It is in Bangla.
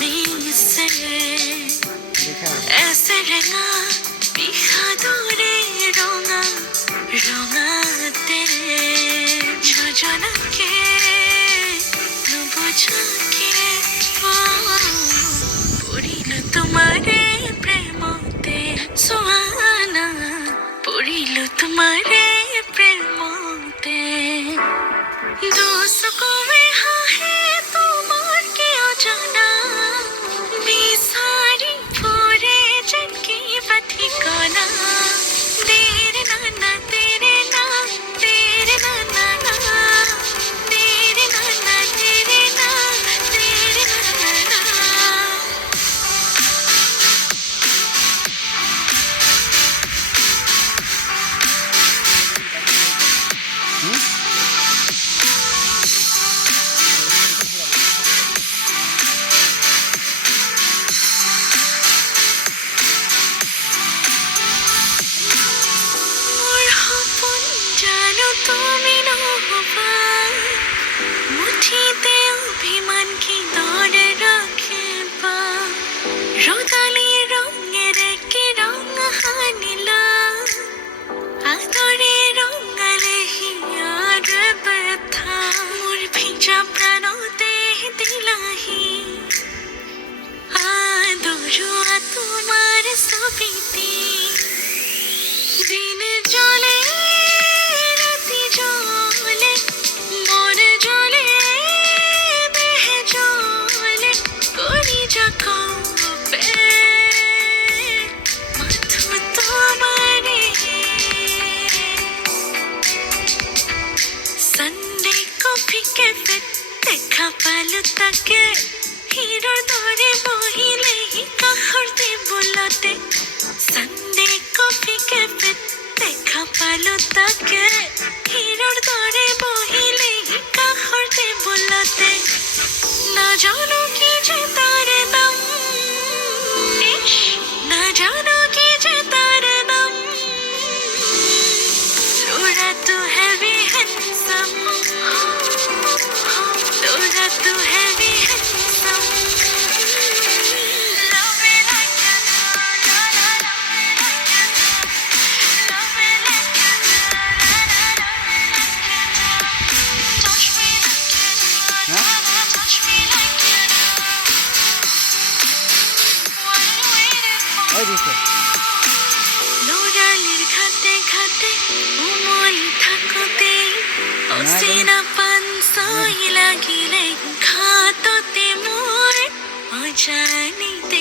मी से ऐसे रंगा বিষাদরে রঙা রঙাতে যোজনাকে বুঝাকে পড়িল তোমারে প্রেমতে সোহানা পড়িল তোমারে প্রেমতে दोस्त को यहाँ है तुम्हार के अजाना बेसारी पूरे जग की बठिकाना तेरे नाना तेरे ना तेरे नाना ना तेरे नाना तेरे ना तेरे नाना ना তুমি নহবা মুঠিতে অভিমান কি ধরে রাখিবা রোদালি রঙের কি রঙ হানিলা আদরে রঙালে হিয়ার ব্যথা মোর ভিজা প্রাণতে দিলাহি আদরুয়া তোমার ছবিতে দিন জলে দেখা পালো তাকে হিরোর দরে বহিলে কাহরতে বলতে সানডে কফি ক্যাফে দেখা পালো তাকে হিরোর দরে বহিলে কাহরতে বলতে না জানো কি যে তার নাম না জানো কি যে তার নাম তোরা তো হেভি হ্যান্ডসাম তোরা তো heavy handsome love me like you do la la love me like you do love me like you do la la love me like you do touch me like you do la la touch me like you do what are you waiting for লোরালির খাতে খাতে উমলি থাকতে অসিনা পানসই লাগিলে খাততে মোর অজানিতে